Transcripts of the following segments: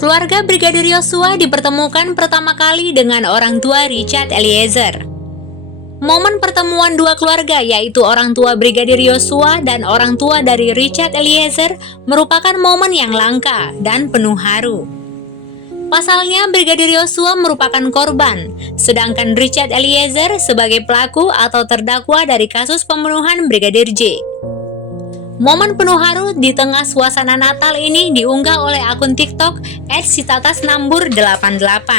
Keluarga Brigadir Yosua dipertemukan pertama kali dengan orang tua Richard Eliezer. Momen pertemuan dua keluarga, yaitu orang tua Brigadir Yosua dan orang tua dari Richard Eliezer, merupakan momen yang langka dan penuh haru. Pasalnya, Brigadir Yosua merupakan korban, sedangkan Richard Eliezer sebagai pelaku atau terdakwa dari kasus pembunuhan Brigadir J. Momen penuh haru di tengah suasana Natal ini diunggah oleh akun TikTok @sitatasnambur88.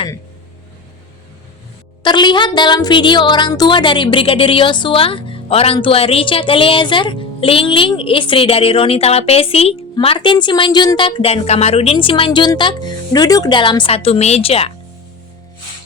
Terlihat dalam video orang tua dari Brigadir Yosua, orang tua Richard Eliezer, Ling Ling, istri dari Roni Talapesi, Martin Simanjuntak, dan Kamarudin Simanjuntak duduk dalam satu meja.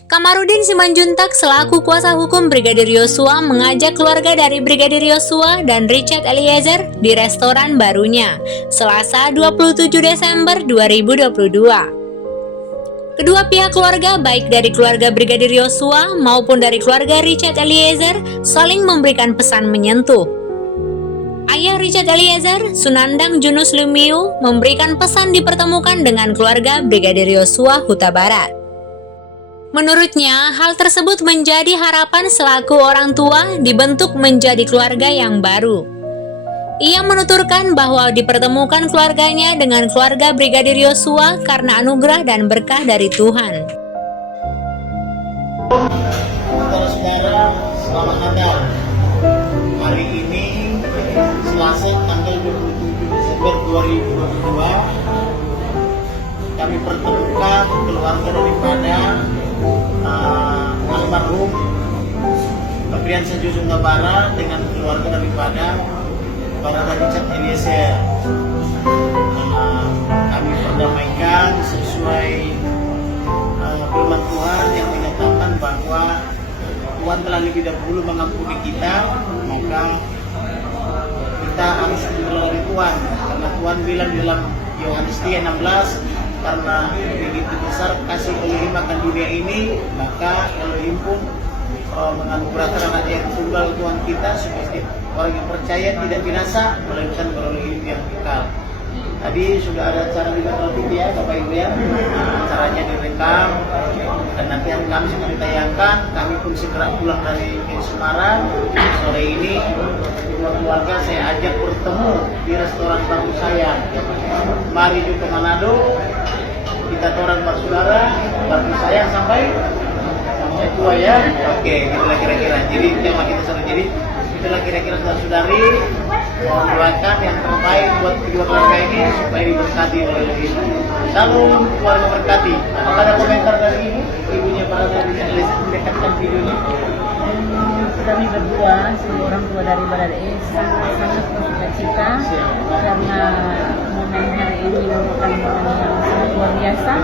Kamarudin Simanjuntak selaku kuasa hukum Brigadir Yosua mengajak keluarga dari Brigadir Yosua dan Richard Eliezer di restoran barunya, Selasa 27 Desember 2022. Kedua pihak keluarga, baik dari keluarga Brigadir Yosua maupun dari keluarga Richard Eliezer, saling memberikan pesan menyentuh. Ayah Richard Eliezer, Sunandang Junus Lumiu, memberikan pesan dipertemukan dengan keluarga Brigadir Yosua Huta Barat. Menurutnya, hal tersebut menjadi harapan selaku orang tua dibentuk menjadi keluarga yang baru. Ia menuturkan bahwa dipertemukan keluarganya dengan keluarga Brigadir Yosua karena anugerah dan berkah dari Tuhan. Saudara-saudara, selamat Natal. Hari ini, Selasa tanggal 27 Desember 2022, kami pertemukan keluarga daripada almarhum Febrian Sajus Huta Barat dengan keluarga daripada Barada Richard Eliezer. Kami perdamaikan sesuai firman Tuhan yang menyatakan bahwa Tuhan telah lebih dahulu mengampuni kita, maka kita harus melalui Tuhan, karena Tuhan bilang di dalam Yohanes 3:16, karena begitu besar kasih Elohim akan dunia ini, maka Elohim pun menganugerahkan anak yang tunggal Tuhan kita supaya setiap orang yang percaya tidak binasa melainkan beroleh hidup yang kekal. Tadi sudah ada acara di Metro TV ya Bapak Ibu ya, acaranya direkam dan nanti yang kami segera ditayangkan. Kami pun segera pulang dari Semarang. Sore ini dua keluarga saya ajak bertemu di restoran baru saya. Mari juga ke Manado, kita orang bersaudara, bagi saya sampai tua ya. Oke, itulah kira-kira. Jadi tema kita seru. Jadi itulah kira-kira saudari doakan yang terbaik buat kedua keluarga ini supaya diberkati oleh Elohim. Salam keluarga berkati. Apakah ada komentar dari ibunya para dari mendekatkan videonya? Kami berdua, sebagai orang tua dari Barada sangat bersuka cita karena momen hari ini merupakan momen yang sangat luar biasa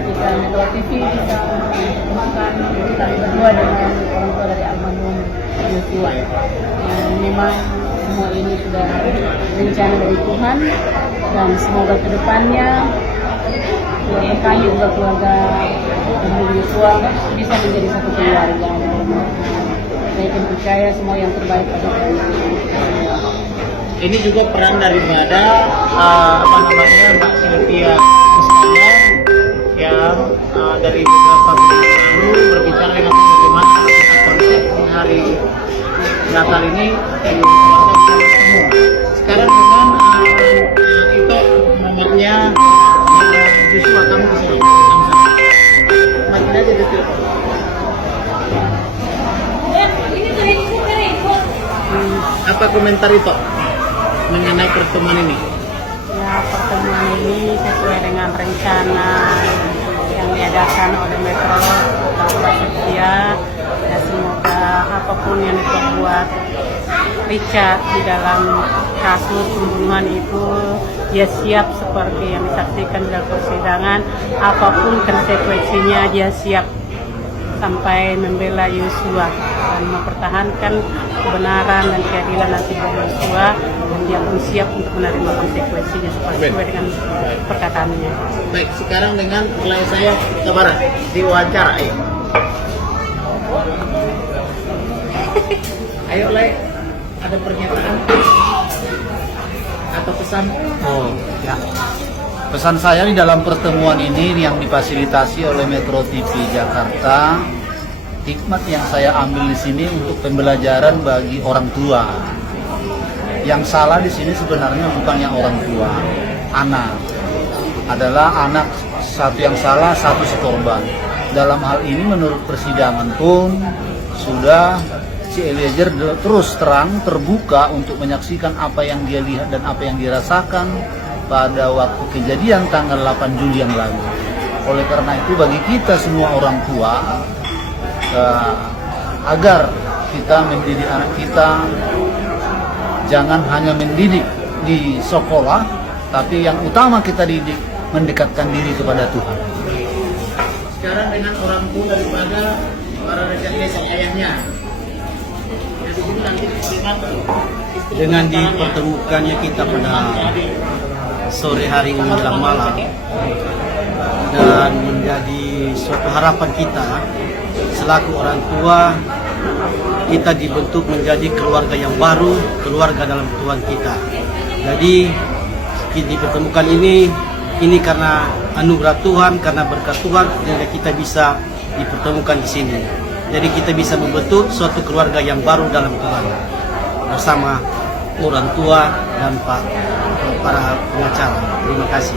ketika Metro TV bisa menemukan kami berdua dengan orang tua dari almarhum Yosua. Memang semua ini sudah rencana dari Tuhan dan semoga kedepannya keluarga kami juga keluarga almarhum Yosua bisa menjadi satu keluarga. Saya pun percaya semua yang terbaik pada kami. Ini juga peran daripada Mbak Sylvia yang dari beberapa bulan lalu berbicara dengan bagaimana konsep hari Natal ini keluarga bisa bertemu. Sekarang dengan itu momennya justru kamu bisa makin aja di telepon. Apa komentar itu mengenai pertemuan ini? Ya, pertemuan ini sesuai dengan rencana yang diadakan oleh Metro Tasya. Ya, semoga apapun yang diperbuat Richard di dalam kasus pembunuhan itu, dia siap seperti yang disaksikan dalam persidangan. Apapun konsekuensinya, dia siap sampai membela Yosua dan mempertahankan kebenaran dan keadilan nanti bagi Yosua, dan dia pun siap untuk menerima konsekuensinya sesuai dengan perkataannya. Baik, sekarang dengan mulai saya ke barat diwawancara. Ayo Lai, ada pernyataan atau pesan? Oh ya, Pesan saya di dalam pertemuan ini yang difasilitasi oleh Metro TV Jakarta, hikmat yang saya ambil di sini untuk pembelajaran bagi orang tua. Yang salah di sini sebenarnya bukannya orang tua, anak. Adalah anak satu yang salah, satu si korban. Dalam hal ini menurut persidangan pun sudah si Eliezer terus terang terbuka untuk menyaksikan apa yang dia lihat dan apa yang dirasakan pada waktu kejadian tanggal 8 Juli yang lalu. Oleh karena itu bagi kita semua orang tua, agar kita mendidik anak kita, jangan hanya mendidik di sekolah, tapi yang utama kita didik mendekatkan diri kepada Tuhan. Sekarang dengan orang tua daripada para Richard Eliezer ayahnya. Jadi ini nanti dengan dipertemukannya kita pada sore hari ini menjelang malam, dan menjadi suatu harapan kita selaku orang tua, kita dibentuk menjadi keluarga yang baru, keluarga dalam Tuhan kita. Jadi dipertemukan ini karena anugerah Tuhan, karena berkat Tuhan, sehingga kita bisa dipertemukan di sini. Jadi kita bisa membentuk suatu keluarga yang baru dalam Tuhan bersama orang tua dan para pengacara. Terima kasih.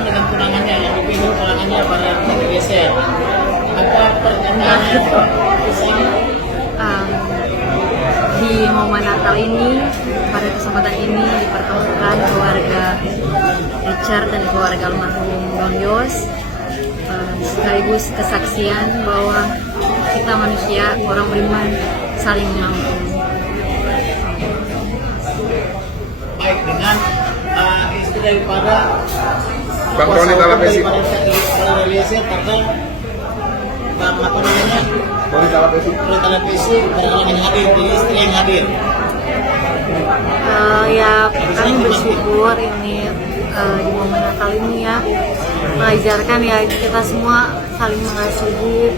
sekarang dengan tunangannya yang dipilih tunangannya para Richard Eliezer. Apa pertanyaannya? Di momen Natal ini, pada kesempatan ini dipertemukan keluarga Richard dan keluarga almarhum Bang Yos, sekaligus kesaksian bahwa kita manusia, orang beriman, saling mengampuni. Baik dengan istri daripada Bang Roni Talapesi. Richard Eliezer karena apa namanya? Roni Talapesi. Roni Talapesi barangkali yang hadir, jadi istri yang hadir. Ya, kami bersyukur ini di momen Natal ini ya mengajarkan ya kita semua saling mengasihi,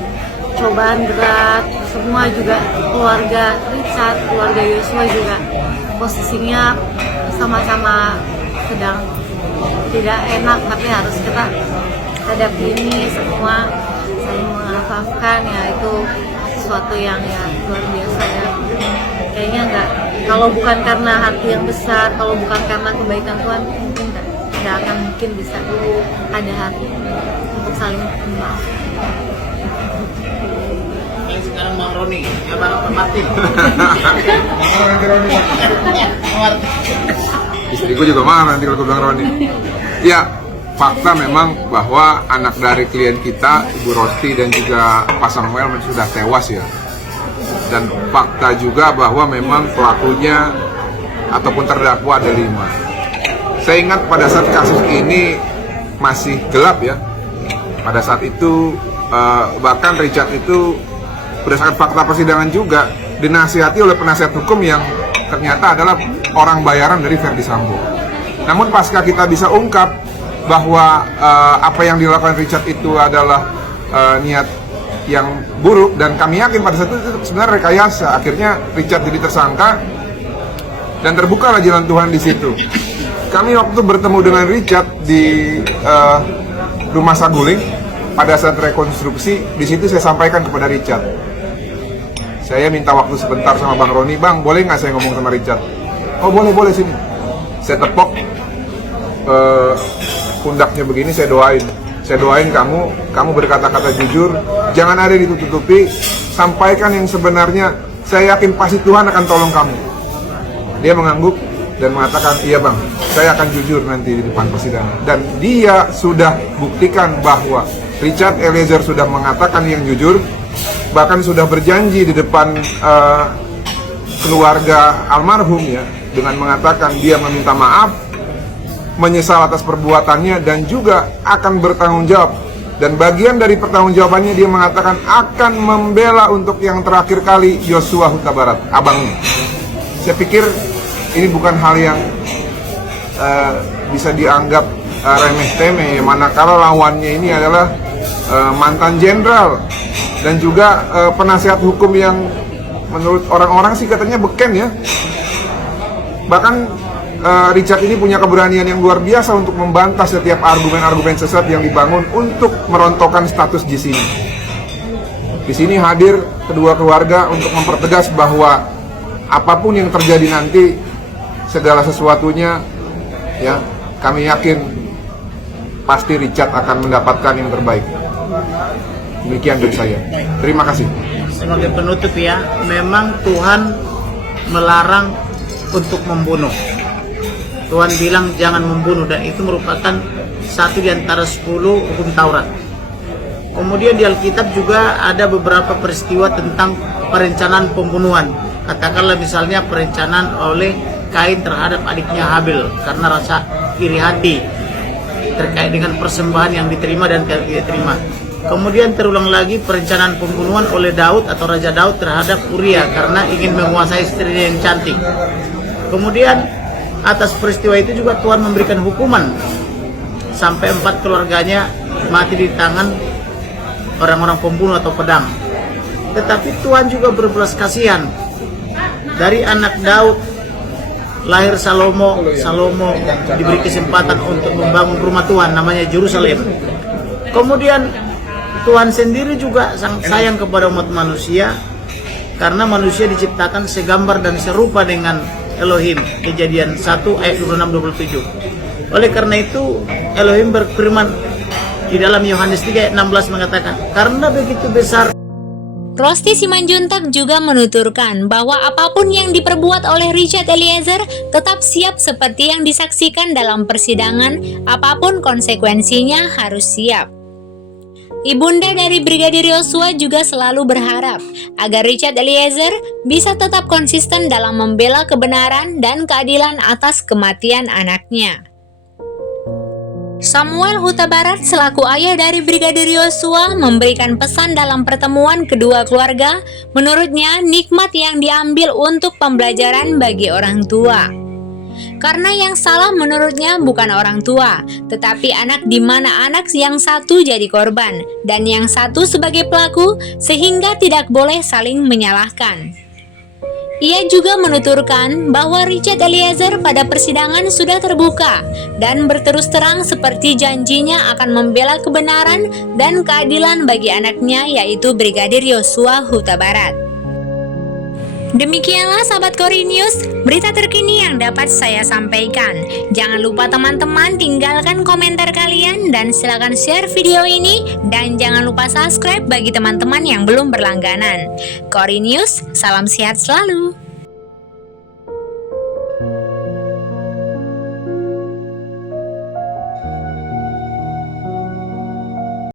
cobaan berat, semua juga keluarga Richard, keluarga Yosua juga posisinya sama-sama sedang tidak enak, tapi harus kita hadapi ini semua, saling memaafkan ya, itu sesuatu yang ya luar biasa ya. Kayaknya enggak, kalau bukan karena hati yang besar, kalau bukan karena kebaikan Tuhan, mungkin tidak akan mungkin bisa ada hati untuk saling memaafkan. Sekarang Bang Roni, ya Bang Martin. Istriku juga marah nanti kalau aku bilang Roni. Ya, fakta memang bahwa anak dari klien kita, Ibu Rosti dan juga Pak Samuel sudah tewas ya. Dan fakta juga bahwa memang pelakunya ataupun terdakwa ada 5. Saya ingat pada saat kasus ini masih gelap ya. Pada saat itu bahkan Richard itu berdasarkan fakta persidangan juga dinasihati oleh penasihat hukum yang ternyata adalah orang bayaran dari Verdi Sambo. Namun pasca kita bisa ungkap bahwa apa yang dilakukan Richard itu adalah niat yang buruk, dan kami yakin pada saat itu sebenarnya rekayasa. Akhirnya Richard jadi tersangka dan terbukalah jalan Tuhan di situ. Kami waktu bertemu dengan Richard di Rumah Saguling pada saat rekonstruksi, di situ saya sampaikan kepada Richard, saya minta waktu sebentar sama Bang Roni, Bang boleh nggak saya ngomong sama Richard? Oh boleh sini. Saya tepok pundaknya begini, saya doain kamu berkata-kata jujur, jangan ada yang ditutupi, sampaikan yang sebenarnya, saya yakin pasti Tuhan akan tolong kamu. Dia mengangguk dan mengatakan, iya Bang, saya akan jujur nanti di depan persidangan. Dan dia sudah buktikan bahwa Richard Eliezer sudah mengatakan yang jujur, bahkan sudah berjanji di depan keluarga almarhum ya, dengan mengatakan dia meminta maaf, menyesal atas perbuatannya, dan juga akan bertanggung jawab. Dan bagian dari pertanggungjawabannya dia mengatakan akan membela untuk yang terakhir kali Yosua Huta Barat, abangnya. Saya pikir ini bukan hal yang bisa dianggap remeh-temeh, manakala lawannya ini adalah mantan jenderal dan juga penasihat hukum yang menurut orang-orang sih katanya beken ya. Bahkan Richard ini punya keberanian yang luar biasa untuk membantah setiap argumen-argumen sesat yang dibangun untuk merontokkan status di sini. Di sini hadir kedua keluarga untuk mempertegas bahwa apapun yang terjadi nanti, segala sesuatunya, ya, kami yakin pasti Richard akan mendapatkan yang terbaik. Demikian dari saya. Terima kasih. Sebagai penutup ya, memang Tuhan melarang untuk membunuh. Tuhan bilang jangan membunuh, dan itu merupakan satu di antara 10 hukum Taurat. Kemudian di Alkitab juga ada beberapa peristiwa tentang perencanaan pembunuhan. Katakanlah misalnya perencanaan oleh Kain terhadap adiknya Habil karena rasa iri hati terkait dengan persembahan yang diterima dan tidak diterima. Kemudian terulang lagi perencanaan pembunuhan oleh Daud atau Raja Daud terhadap Uria karena ingin menguasai istrinya yang cantik. Kemudian atas peristiwa itu juga Tuhan memberikan hukuman sampai 4 keluarganya mati di tangan orang-orang pembunuh atau pedang. Tetapi Tuhan juga berbelas kasihan. Dari anak Daud lahir Salomo diberi kesempatan untuk membangun rumah Tuhan namanya Yerusalem. Kemudian Tuhan sendiri juga sangat sayang kepada umat manusia karena manusia diciptakan segambar dan serupa dengan Elohim. Kejadian 1 ayat 26-27. Oleh karena itu Elohim berfirman di dalam Yohanes 3 ayat 16 mengatakan, karena begitu besar. Rosti Simanjuntak juga menuturkan bahwa apapun yang diperbuat oleh Richard Eliezer tetap siap seperti yang disaksikan dalam persidangan, apapun konsekuensinya harus siap. Ibunda dari Brigadir Yosua juga selalu berharap agar Richard Eliezer bisa tetap konsisten dalam membela kebenaran dan keadilan atas kematian anaknya. Samuel Huta Barat selaku ayah dari Brigadir Yosua memberikan pesan dalam pertemuan kedua keluarga. Menurutnya nikmat yang diambil untuk pembelajaran bagi orang tua. Karena yang salah menurutnya bukan orang tua, tetapi anak di mana anak yang satu jadi korban dan yang satu sebagai pelaku, sehingga tidak boleh saling menyalahkan. Ia juga menuturkan bahwa Richard Eliezer pada persidangan sudah terbuka dan berterus terang seperti janjinya akan membela kebenaran dan keadilan bagi anaknya, yaitu Brigadir Yosua Huta Barat. Demikianlah sahabat Kori News, berita terkini yang dapat saya sampaikan. Jangan lupa teman-teman tinggalkan komentar kalian dan silakan share video ini, dan jangan lupa subscribe bagi teman-teman yang belum berlangganan. Kori News, salam sehat selalu.